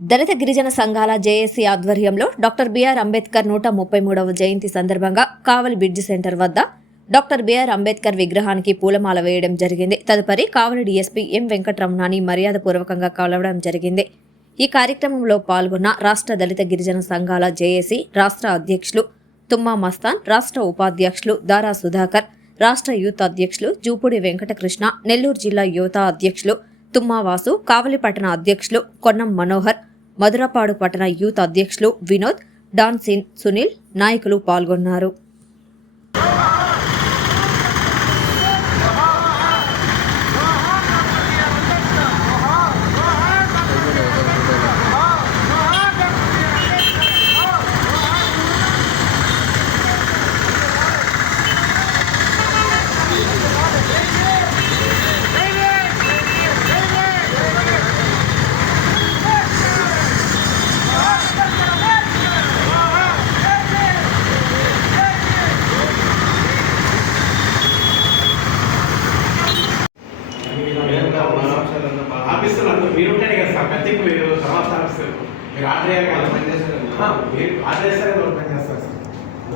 దళిత గిరిజన సంఘాల జేఏసీ ఆధ్వర్యంలో డాక్టర్ బిఆర్ అంబేద్కర్ నూట ముప్పై మూడవ జయంతి సందర్భంగా కావలి బ్రిడ్జ్ సెంటర్ వద్ద డాక్టర్ బిఆర్ అంబేద్కర్ విగ్రహానికి పూలమాల వేయడం జరిగింది. తదుపరి కావలి డీఎస్పీ ఎం వెంకటరమణాని మర్యాదపూర్వకంగా కలవడం జరిగింది. ఈ కార్యక్రమంలో పాల్గొన్న రాష్ట్ర దళిత గిరిజన సంఘాల జేఏసీ రాష్ట్ర అధ్యక్షులు తుమ్మా మస్తాన్ రాష్ట్ర ఉపాధ్యక్షులు దారా సుధాకర్ రాష్ట్ర యూత్ అధ్యక్షులు జూపూడి వెంకటకృష్ణ నెల్లూరు జిల్లా యువత అధ్యక్షులు తుమ్మావాసు కావలి పట్టణ అధ్యక్షులు కొన్నం మనోహర్ మధురపాడు పట్టణ యూత్ అధ్యక్షులు వినోద్ డాన్సిన్ సునీల్ నాయకులు పాల్గొన్నారు.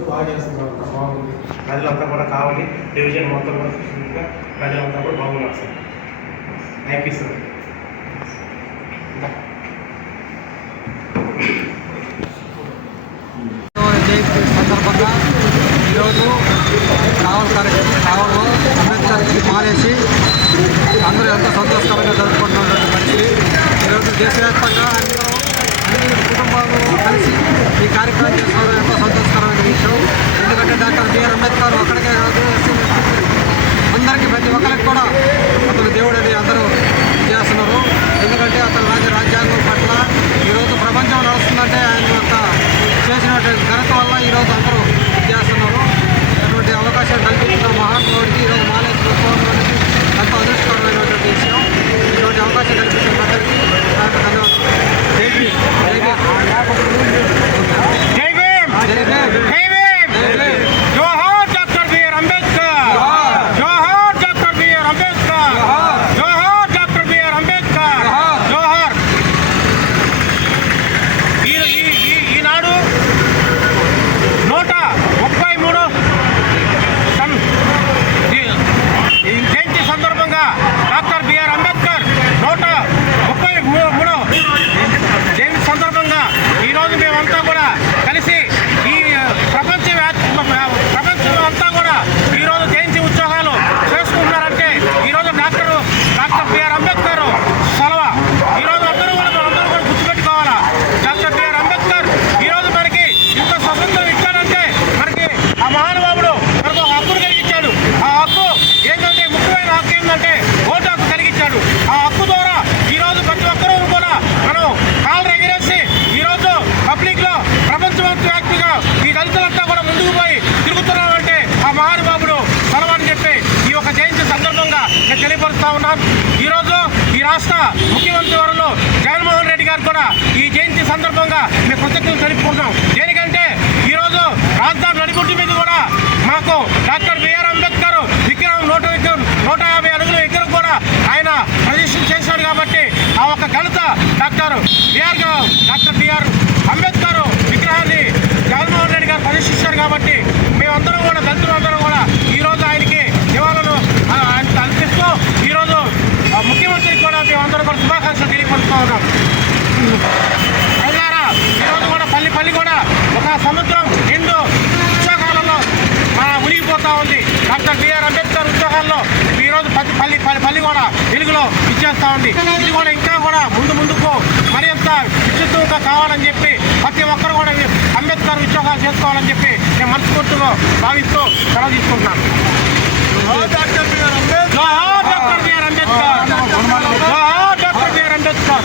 బాగా చేస్తున్నారు బాగుంది ప్రజలంతా కూడా కావాలి. డివిజన్ మొత్తం కూడా ప్రజలంతా కూడా బాగున్నారు సార్. థ్యాంక్ యూ సార్ సందర్భంగా ఈరోజు కావల్ కార్యక్రమం కావల్లో అంబేద్కర్కి మానేసి అందరూ ఎంతో సంతోషకరంగా జరుపుకుంటున్నటువంటి మంచి ఈరోజు దేశవ్యాప్తంగా అందరూ కుటుంబాలు కలిసి ఈ కార్యక్రమం చేసుకోవడం ఎంతో సంతోషకరమైన విషయం ఎందుకంటే డాక్టర్ బిఆర్ అంబేద్కర్ ఒక్కడికే కాదు ఎస్సీ, ఎస్టీ, అందరికీ ప్రతి ఒక్కరికి కూడా అతను దేవుడని అందరూ చేస్తున్నారు ఎందుకంటే అతను రాజ్య రాజ్యాంగం పట్ల ఈరోజు ప్రపంచం నడుస్తుందంటే ఆయన యొక్క చేసినటువంటి ఘనత వల్ల ఈరోజు అందరూ చేస్తున్నారు అటువంటి అవకాశం కల్పించిన మహానుభావుడికి ఈరోజు మాలేజ్ చేసుకోవడానికి ఎంతో అదృష్టకరమైనటువంటి విషయం ఇటువంటి అవకాశం కల్పించిన ప్రజలకి నా యొక్క ధన్యవాదాలు జై భీమ్. జై భీమ్. జై భీమ్ జై భీమ్. జై భీమ్ జై భీమ్. జోహార్ డాక్టర్ బిఆర్ అంబేద్కర్ జోహార్. జోహార్ డాక్టర్ బిఆర్ అంబేద్కర్ జోహార్. జోహార్ డాక్టర్ బిఆర్ అంబేద్కర్ జోహార్. జోహార్ ఈ ఈ- ఈ- ఈనాడు నూట ముప్పై మూడు సన్ ఈ- ఈ జయంతి సందర్భంగా డాక్టర్ బిఆర్ అంబేద్కర్ నూట ముప్పై మూ- మూడు జయంతి సందర్భంగా ఈరోజు మేమంతా కూడా కలిసి ఈ ప్రపంచ ప్రపంచంలో అంతా కూడా ఈరోజు జయంతి ఉత్సవాలు చేసుకుంటున్నారంటే ఈరోజు డాక్టర్ డాక్టర్ బిఆర్ అంబేద్కర్ సెలవ ఈరోజు అందరూ కూడా మనందరూ కూడా గుర్తుపెట్టుకోవాలా డాక్టర్ బిఆర్ అంబేద్కర్ ఈరోజు మనకి ఇంత స్వతంత్రం ఇచ్చాడంటే మనకి ఆ మహానుభావుడు మనకు ఒక హక్కును కలిగించాడు ఆ హక్కు ఏంటంటే ముఖ్యమైన హక్కు ఏంటంటే ఓటు హక్కు కలిగించాడు ఆ హక్కు ద్వారా ఈరోజు ప్రతి ఒక్కరూ కూడా మనం కాళ్ళు ఎగిరేసి ఈరోజు పబ్లిక్లో ప్రపంచవ్యాప్తంగా ఈ దళితులంతా కూడా ముందుకు పోయి తిరుగుతున్నామంటే ఆ మహానుభావుడు సెలవని చెప్పి ఈ యొక్క జయంతి సందర్భంగా నేను తెలియపరుస్తా ఈరోజు ఈ రాష్ట్ర ముఖ్యమంత్రి వారిలో జగన్మోహన్ రెడ్డి గారు కూడా ఈ జయంతి సందర్భంగా మేము కృతజ్ఞతలు తెలుపుకుంటాం దేనికంటే ఈరోజు రాజధాని నడిగుడ్డు మీద కూడా మాకు డాక్టర్ బిఆర్ అంబేద్కర్ విగ్రహం నూట విగ్రహం నూట యాభై అడుగుల విగ్రహం కూడా ఆయన ప్రదర్శన చేశాడు కాబట్టి ఆ ఒక ఘనత doctor BR doctor BR Ambedkar విగ్రహాన్ని జగన్మోహన్ రెడ్డి గారు ప్రదర్శించారు కాబట్టి మేమందరం కూడా దళితులందరం కూడా ఈరోజు ఆయనకి నివాళులు ఆ, ఆయన అర్పిస్తూ ఈరోజు ఆ, ముఖ్యమంత్రికి కూడా మేమందరం కూడా శుభాకాంక్షలు తెలియపరుస్తూ ఉన్నాం ప్రజలారా ఈరోజు కూడా పల్లి పల్లి కూడా ఒక సముద్రం నిండు ఉత్సాహాలలో మన మునిగిపోతా ఉంది డాక్టర్ బిఆర్ అంబేద్కర్. ఉత్సాహాల్లో ఈరోజు ప్రతి పల్లి పల్లి కూడా వెలుగులో ఇచ్చేస్తా ఉంది ఇది కూడా ఇంకా కూడా ముందు ముందుకు మరింత విద్యుత్తుగా కావాలని చెప్పి ప్రతి ఒక్కరు కూడా అంబేద్కర్. ఉద్యోగాలు చేసుకోవాలని చెప్పి నేను మనస్ఫూర్తిగా భావిస్తూ సెలవు తీసుకుంటున్నాను doctor BR Ambedkar. Doctor BR Ambedkar.